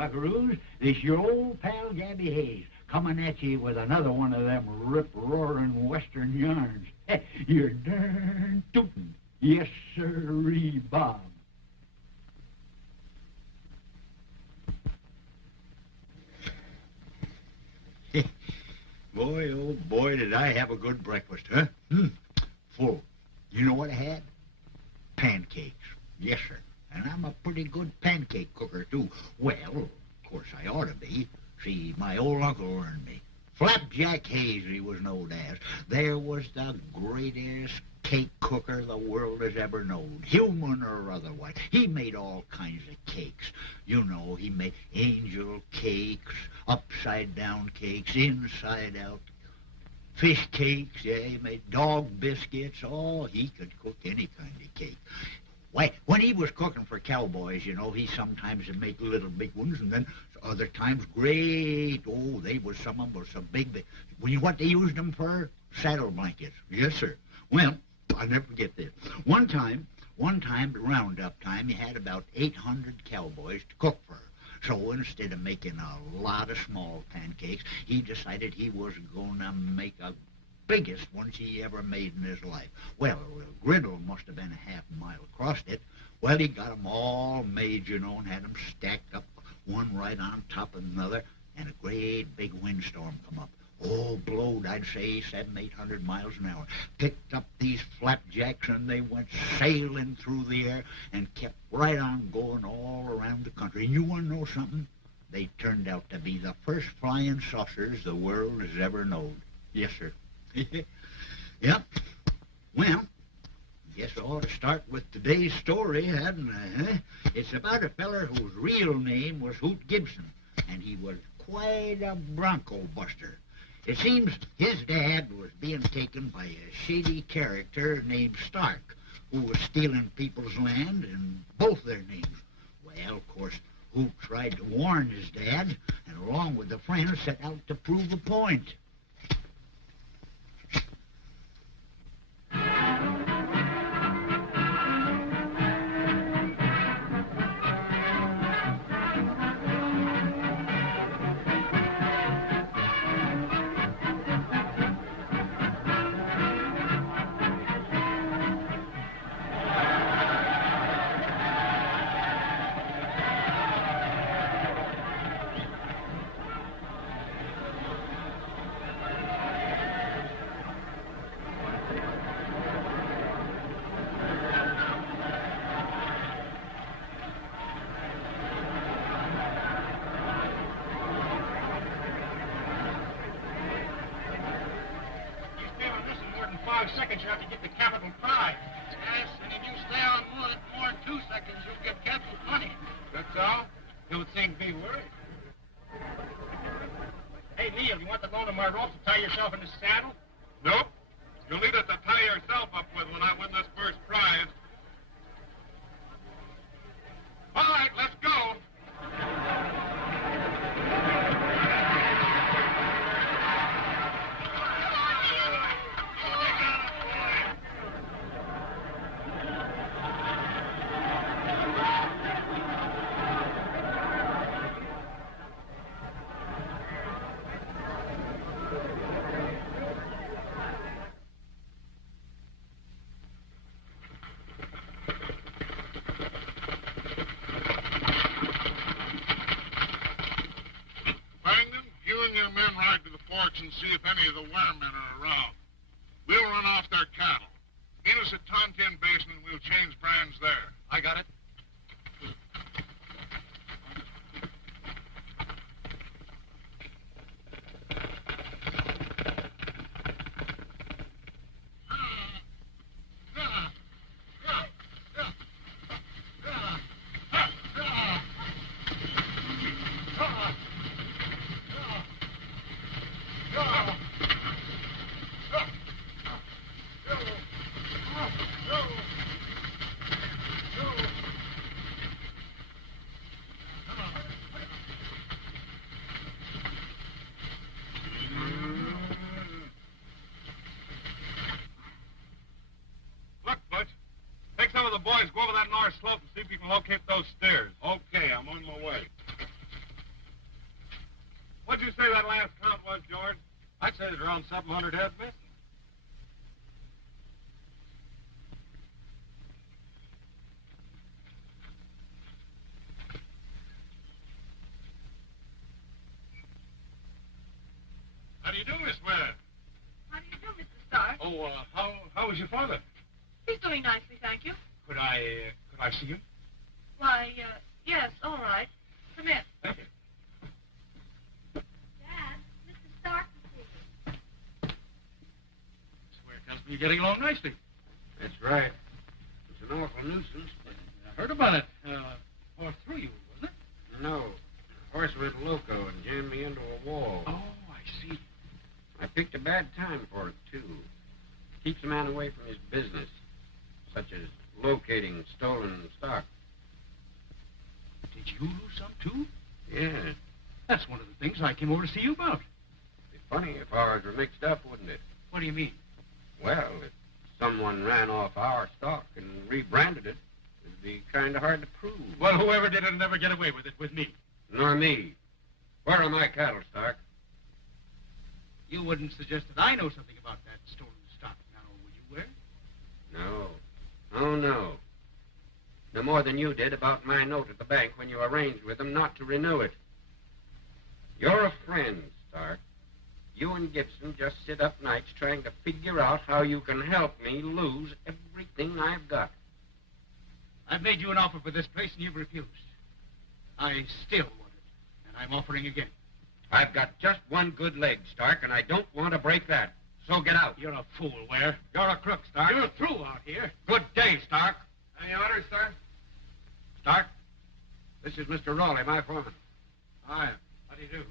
buckaroos. This your old pal Gabby Hayes, coming at you with another one of them rip-roaring western yarns. You're darn tootin'. Yes, sirree, Bob. Boy, oh boy, did I have a good breakfast, huh? Full. You know what I had? Pancakes. Yes, sir. And I'm a pretty good pancake cooker, too. Well, of course I ought to be. See, my old uncle learned me. Flapjack Hayes, he was known as. There was the greatest cake cooker the world has ever known, human or otherwise. He made all kinds of cakes. You know, he made angel cakes, upside-down cakes, inside-out fish cakes. Yeah, he made dog biscuits. Oh, he could cook any kind of cake. Why, when he was cooking for cowboys, you know, he sometimes would make little big ones, and then other times great. Oh, they was some of them were so big. What they used them for? Saddle blankets. Yes, sir. Well, I'll never forget this. One time at roundup time, he had about 800 cowboys to cook for. So instead of making a lot of small pancakes, he decided he was going to make a biggest ones he ever made in his life. Well, a griddle must have been a half mile across it. Well, he got them all made, you know, and had them stacked up, one right on top of another, and a great big windstorm come up. Oh, blowed, I'd say 700-800 miles an hour. Picked up these flapjacks, and they went sailing through the air and kept right on going all around the country. And you want to know something? They turned out to be the first flying saucers the world has ever known. Yes, sir. Yep. Well, guess I ought to start with today's story, hadn't I? It's about a feller whose real name was Hoot Gibson, and he was quite a bronco buster. It seems his dad was being taken by a shady character named Stark, who was stealing people's land and both their names. Well, of course, Hoot tried to warn his dad, and along with the friends set out to prove a point. Seconds, you have to get the capital prize. Yes, and if you stay on more than 2 seconds, you'll get capital money. That's all? Don't think be worried. Hey, Neil, you want the loan of my rope to tie yourself in the saddle? Nope. You'll need it to tie yourself up with when I win this first prize. All right, let's go. And see if any of the wiremen are around. We'll run off their cattle. Meet us at Tonkin Basin and we'll change brands there. I got it. Boys, go over that north slope and see if you can locate those stairs. Okay, I'm on my way. I'd say there's around 700 head missing. How do you do, Miss Webb? How do you do, Mr. Stark? Oh, how is your father? He's doing nicely, thank you. Could I see him? Why, yes, all right. Come in. Thank you. Dad, Mr. Stark is here. Swear tells me you're getting along nicely. That's right. It's an awful nuisance, but... I heard about it. Or through you, wasn't it? No. The horse went loco and jammed me into a wall. Oh, I see. I picked a bad time for it, too. Keeps a man away from his business, such as locating stolen stock. Did you lose some, too? Yeah. That's one of the things I came over to see you about. It'd be funny if ours were mixed up, wouldn't it? What do you mean? Well, if someone ran off our stock and rebranded it, it'd be kind of hard to prove. Well, whoever did it'll never get away with it with me. Nor me. Where are my cattle, Stark? You wouldn't suggest that I know something about that stolen stock now, would you, Ware? No. Oh, no. No more than you did about my note at the bank when you arranged with them not to renew it. You're a friend, Stark. You and Gibson just sit up nights trying to figure out how you can help me lose everything I've got. I've made you an offer for this place and you've refused. I still want it, and I'm offering again. I've got just one good leg, Stark, and I don't want to break that. So get out. You're a fool, Ware. You're a crook, Stark. You're through out here. Good day, Stark. Any orders, sir? Stark, this is Mr. Raleigh, my foreman. Hi. How do you do?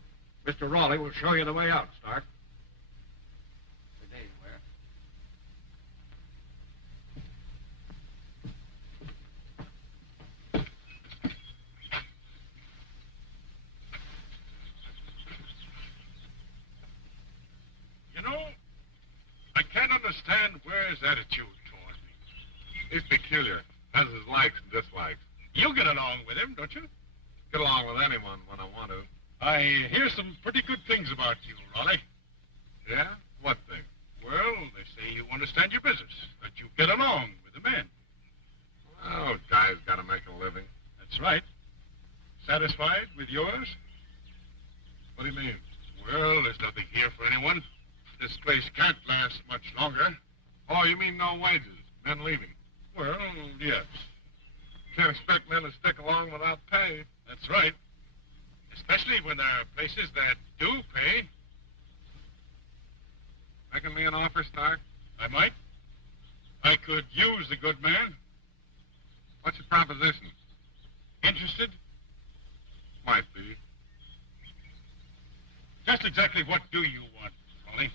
Mr. Raleigh will show you the way out, Stark. Good day, Ware. You know, I can't understand Ware's attitude toward me. He's peculiar, has his likes and dislikes. You get along with him, don't you? Get along with anyone when I want to. I hear some pretty good things about you, Raleigh. Yeah? What thing? Well, they say you understand your business, that you get along with the men. Well, guys got to make a living. That's right. Satisfied with yours? What do you mean? Well, there's nothing here for anyone. This place can't last much longer. Oh, you mean no wages? Men leaving? Well, yes. Can't expect men to stick along without pay. That's right. Especially when there are places that do pay. Making me an offer, Stark? I might. I could use a good man. What's your proposition? Interested? Might be. Just exactly what do you want, Raleigh?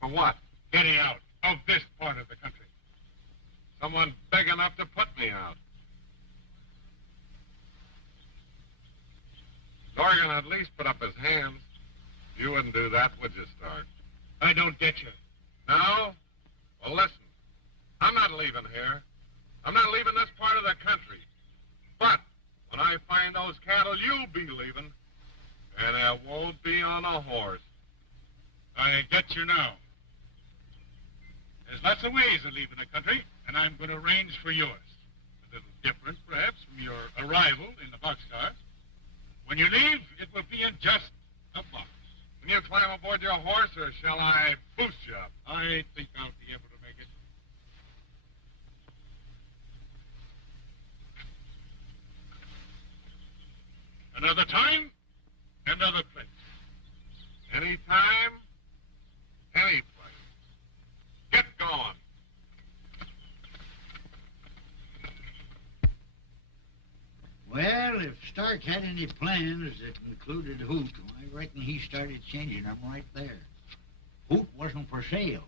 For what? Getting out of this part of the country. Someone big enough to put me out. Dorgan at least put up his hands. You wouldn't do that, would you, Stark? I don't get you. No? Well, listen. I'm not leaving here. I'm not leaving this part of the country. But when I find those cattle, you'll be leaving. And it won't be on a horse. I get you now. There's lots of ways of leaving a country, and I'm going to arrange for yours. A little different, perhaps, from your arrival in the boxcars. When you leave, it will be in just a box. Can you climb aboard your horse, or shall I boost you up? I think I'll be able to make it. Another time, another place. Any time, any place. Get going. Well, if Stark had any plans that included Hoot, I reckon he started changing them right there. Hoot wasn't for sale,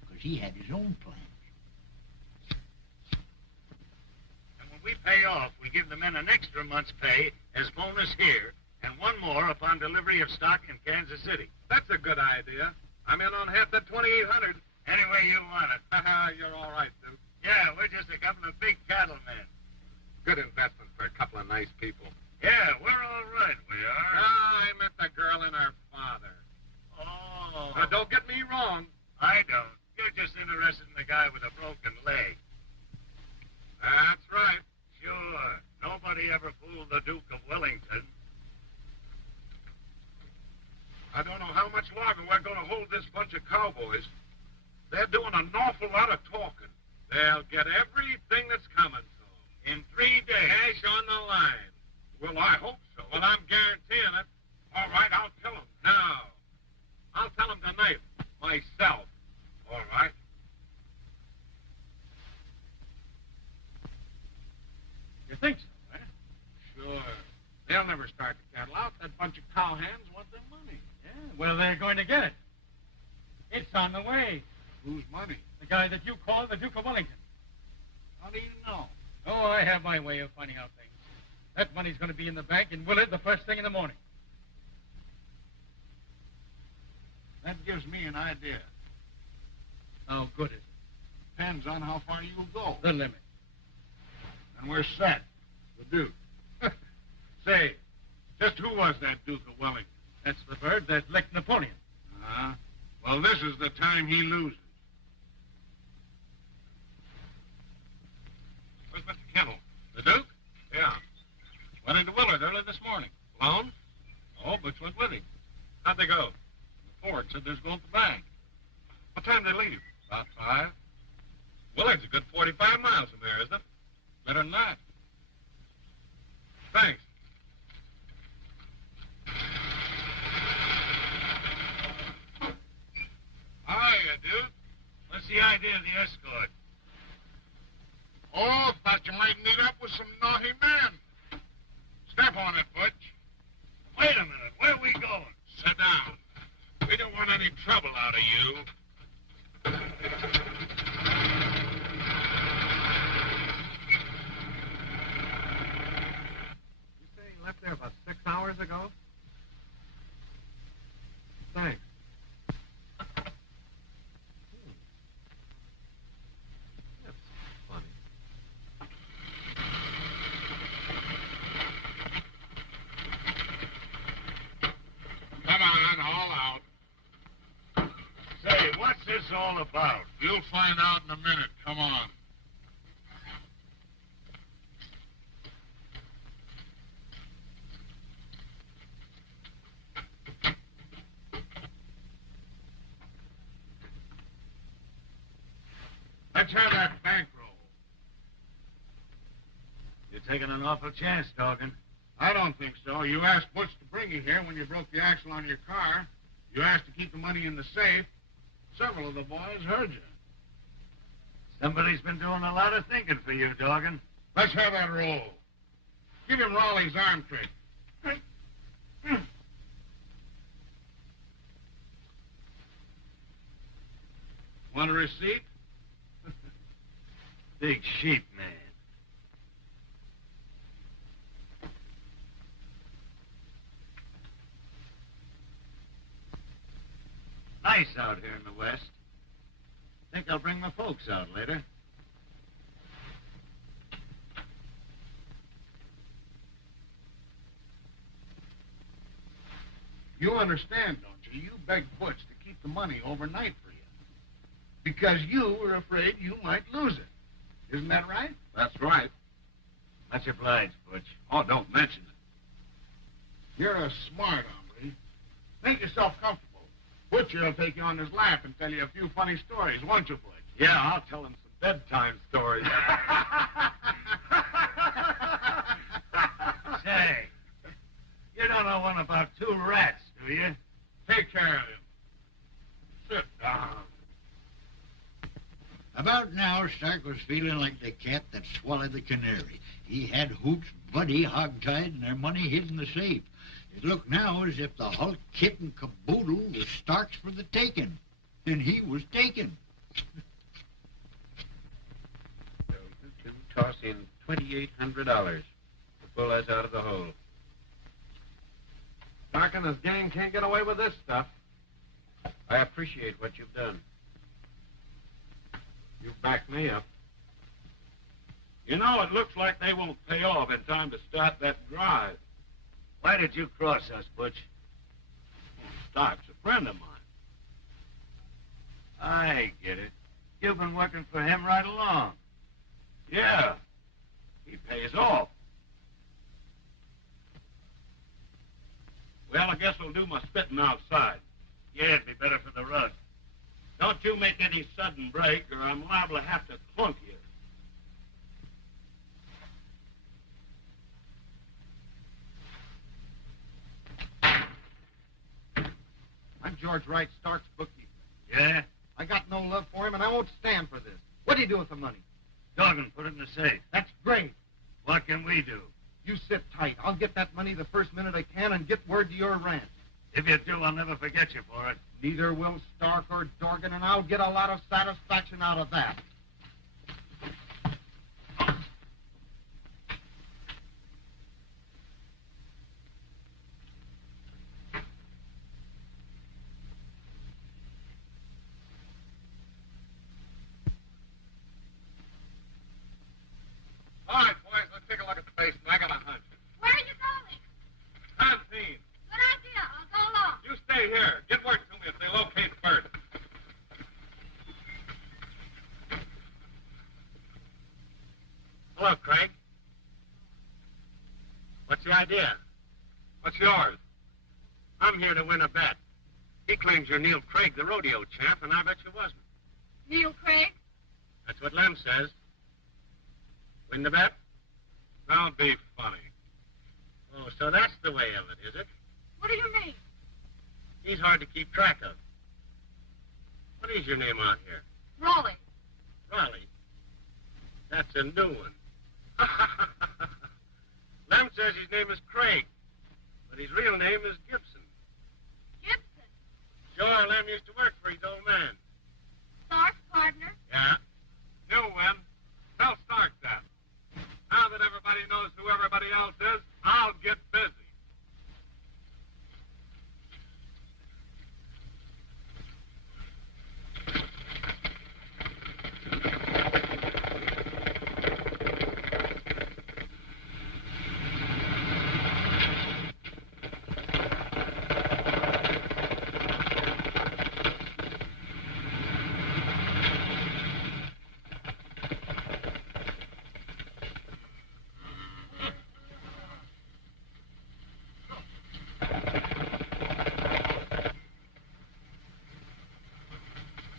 because he had his own plans. And when we pay off, we give the men an extra month's pay as bonus here, and one more upon delivery of stock in Kansas City. That's a good idea. I'm in on half that 2,800. Any way you want it. You're all right, Duke. Yeah, we're just a couple of big cattlemen. Good investment for a couple of nice people. Yeah, we're all right, we are. I met the girl and her father. Oh, wrong. I don't. You're just interested in the guy with a broken leg. That's right. Sure. Nobody ever fooled the Duke of Wellington. I don't know how much longer we're going to hold this bunch of cowboys. They're doing an awful lot of talking. They'll get everything that's coming to them. In 3 days. Cash on the line. Well, I hope so. Well, I'm guaranteeing it. All right, I'll tell them now. I'll tell them tonight myself. All right. You think so, eh? Sure. They'll never start the cattle out. That bunch of cowhands want their money. Yeah, well, they're going to get it. It's on the way. Whose money? The guy that you call the Duke of Wellington. How do you know? Oh, I have my way of finding out things. That money's going to be in the bank in Willard the first thing in the morning. That gives me an idea. How good is it? Depends on how far you go. The limit. And we're set. The Duke. Say, just who was that Duke of Wellington? That's the bird that licked Napoleon. Uh-huh. Well, this is the time he loses. Where's Mr. Kendall? The Duke? Yeah. Went into Willard early this morning. Alone? Oh, Butch went with him. How'd they go? The Ford said they was going to the bank. What time did they leave? About 5. Willard's a good 45 miles from there, isn't it? Better than that. Thanks. Hiya, Duke. What's the idea of the escort? Oh, thought you might meet up with some naughty men. Step on it, Butch. Wait a minute. Where are we going? Sit down. We don't want any trouble out of you. You say he left there about 6 hours ago? Thanks. That's funny. Come on, all out. Say, what's this all about? You'll find out in a minute. Come on. Let's have that bankroll. You're taking an awful chance, Dawgan. I don't think so. You asked Butch to bring you here when you broke the axle on your car. You asked to keep the money in the safe. Several of the boys heard you. Somebody's been doing a lot of thinking for you, Dawgan. Let's have that roll. Give him Raleigh's arm trick. Want a receipt? Big sheep man. Nice out here in the West. Think I'll bring my folks out later. You understand, don't you? You begged Butch to keep the money overnight for you. Because you were afraid you might lose it. Isn't that right? That's right. Much obliged, Butch. Oh, don't mention it. You're a smart hombre. Make yourself comfortable. Butcher will take you on his lap and tell you a few funny stories, won't you, Butch? Yeah, I'll tell him some bedtime stories. Say, you don't know one about 2 rats, do you? Take care of him. Sit down. About now, Stark was feeling like the cat that swallowed the canary. He had Hoots, Buddy hogtied, and their money hid in the safe. It looked now as if the Hulk, Kit, and Caboodle was Stark's for the taking. And he was taken. To toss in $2,800 to pull us out of the hole. Stark and his gang can't get away with this stuff. I appreciate what you've done. You backed me up. You know, it looks like they won't pay off in time to start that drive. Why did you cross us, Butch? Stark's a friend of mine. I get it. You've been working for him right along. Yeah. He pays off. Well, I guess I'll do my spitting outside. Yeah, it'd be better for the rug. Don't you make any sudden break, or I'm liable to have to clunk you. I'm George Wright, Stark's bookkeeper. Yeah? I got no love for him, and I won't stand for this. What do you do with the money? Duggan, put it in the safe. That's great. What can we do? You sit tight. I'll get that money the first minute I can and get word to your ranch. If you do, I'll never forget you for it. Neither will Stark or Dorgan, and I'll get a lot of satisfaction out of that. All right, boys, let's take a look at the basement. I got a hunch. Where are you going? Canteen. Good idea. I'll go along. You stay here. Get word to me if they locate Bert. Hello, Craig. What's the idea? What's yours? I'm here to win a bet. He claims you're Neil Craig, the rodeo champ, and I bet you wasn't. Neil Craig? That's what Lem says. Win the bet? Don't be funny. Oh, so that's the way of it, is it? What do you mean? He's hard to keep track of. What is your name out here? Raleigh. Raleigh. That's a new one. Lem says his name is Craig, but his real name is Gibson. Gibson. Sure, Lem used to work for his old man. Stark's partner. Yeah? You win. Tell Stark that. Now that everybody knows who everybody else is, I'll get busy.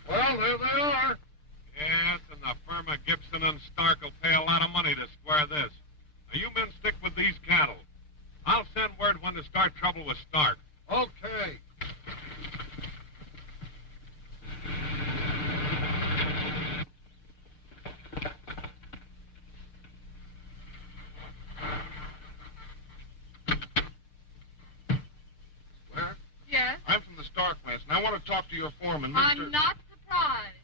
Well, there they are. Yes, and the firm of Gibson and Stark will pay a lot of money to square this. Now, you men stick with these cattle. I'll send word when to start trouble with Stark. Okay. Where? Yes? I'm from the Stark ranch, and I want to talk to your foreman, Mr. I'm not surprised.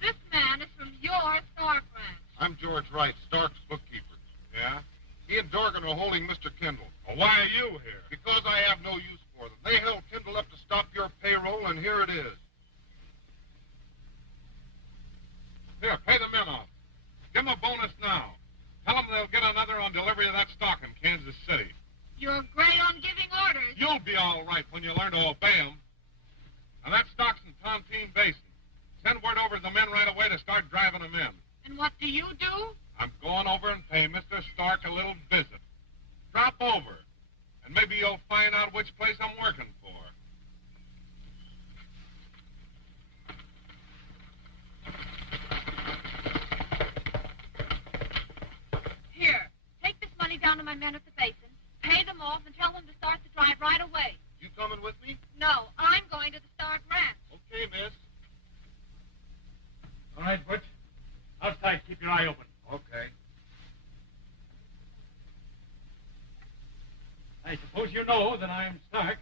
This man is from your Stark ranch. I'm George Wright, Stark's bookkeeper. Yeah? He and Dorgan are holding Mr. Kendall. Well, why are you here? Because I have no use for them. They held Kendall up to stop your payroll, and here it is. Here, pay the men off. Give them a bonus now. Tell them they'll get another on delivery of that stock in Kansas City. You're great on giving orders. You'll be all right when you learn to obey them. Now, that stock's in Tontine Basin. Send word over to the men right away to start driving them in. And what do you do? I'm going over and pay Mr. Stark a little visit. Drop over, and maybe you'll find out which place I'm working for. Here, take this money down to my men at the basin, pay them off, and tell them to start the drive right away. You coming with me? No, I'm going to the Stark ranch. Okay, miss. All right, Butch. Outside, keep your eye open. Okay. I suppose you know that I'm Stark.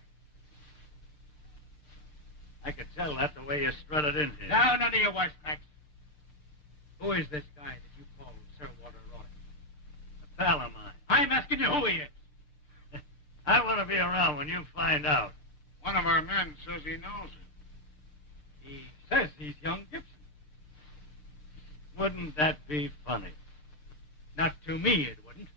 I could tell that the way you strutted in here. Now, none of your wisecracks. Who is this guy that you call Sir Walter Roy? A pal of mine. I'm asking you who he is. I want to be around when you find out. One of our men says he knows him. He says he's young Gibson. Wouldn't that be funny? Not to me, it wouldn't.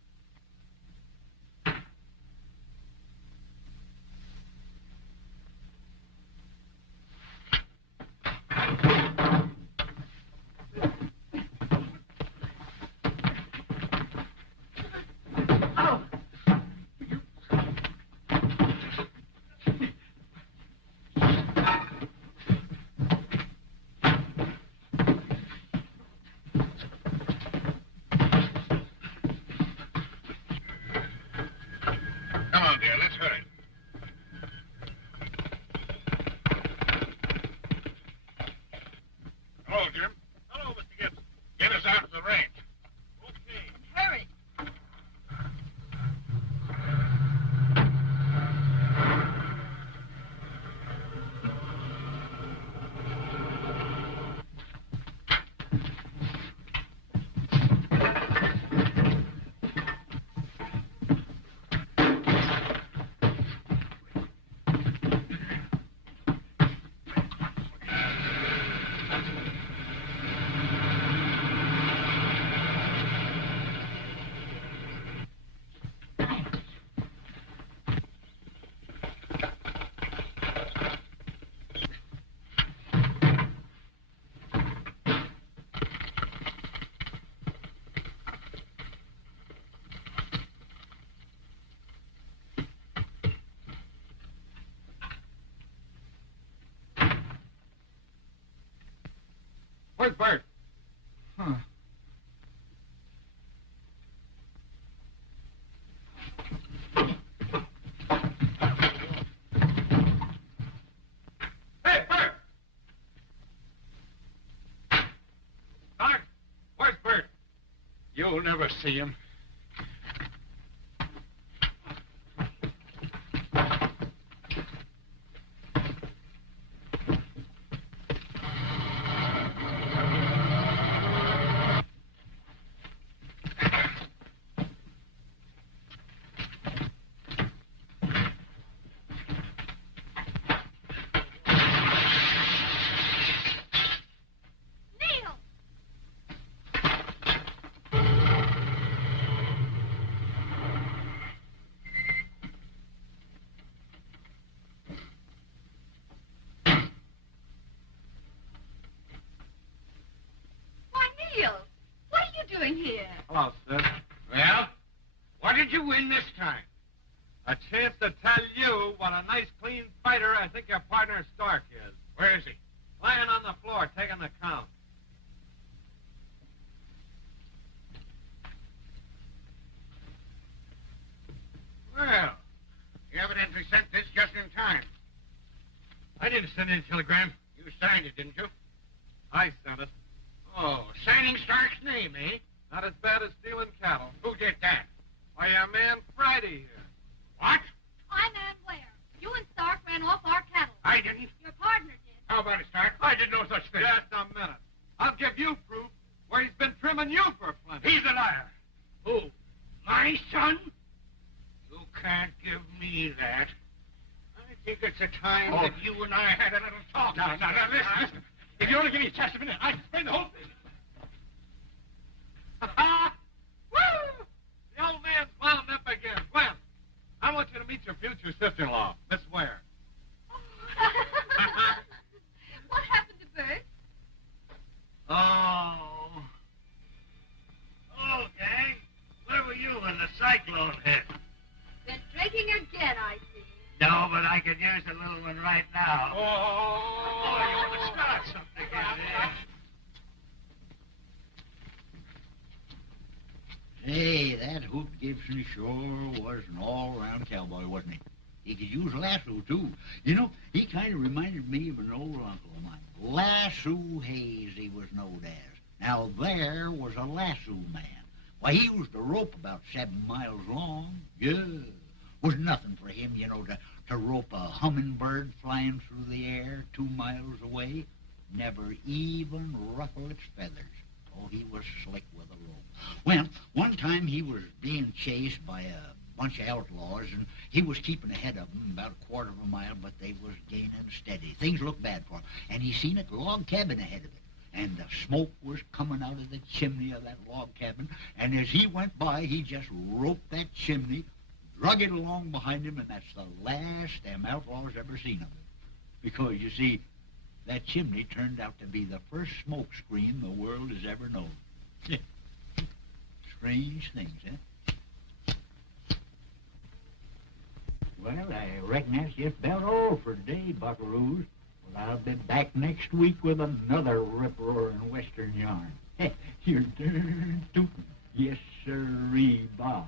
Where's Bert? Huh. Hey, Bert! Stark, where's Bert? You'll never see him. Neil! Why, Neil, what are you doing here? Hello, sis. Well, what did you win this time? A chance to tell you what a nice, clean fighter I think your partner Stark is. Where is he? Lying on the floor, taking the count. Well, you evidently sent this just in time. I didn't send in a telegram. You signed it, didn't you? I sent it. Oh, signing Stark's name, eh? Not as bad as stealing cattle. Who did that? Why, your man Friday here. What? I'm Ann Blair. You and Stark ran off our cattle. I didn't. Your partner did. How about it, Stark? I did no such thing. Just a minute. I'll give you proof where he's been trimming you for plenty. He's a liar. Who? My son? You can't give me that. I think it's a time that you and I had a little talk. Now, listen. If you only give me just a minute, I can explain the whole thing. Woo! The old man's wound up again. Gwen, I want you to meet your future sister-in-law, Miss Ware. What happened to Bert? Oh. Oh, gang. Where were you when the cyclone hit? Been drinking again, I see. No, but I could use a little one right now. Oh, you want to start something again, eh? Hey, that Hoot Gibson sure was an all-around cowboy, wasn't he? He could use lasso, too. You know, he kind of reminded me of an old uncle of mine. Lasso Hayes, he was known as. Now, there was a lasso man. Why, he used a rope about 7 miles long. Yeah. Was nothing for him, you know, to rope a hummingbird flying through the air 2 miles away. Never even ruffle its feathers. Oh, he was slick with a rope. Well, one time he was being chased by a bunch of outlaws, and he was keeping ahead of them about a quarter of a mile, but they was gaining steady. Things looked bad for him. And he seen a log cabin ahead of it, and the smoke was coming out of the chimney of that log cabin, and as he went by, he just roped that chimney, drug it along behind him, and that's the last them outlaws ever seen of it. Because, you see, that chimney turned out to be the first smoke screen the world has ever known. Strange things, huh? Well, I reckon that's just about all for today, buckaroos. Well, I'll be back next week with another rip-roaring western yarn. You're darn tootin'. Yes, sirree, Bob.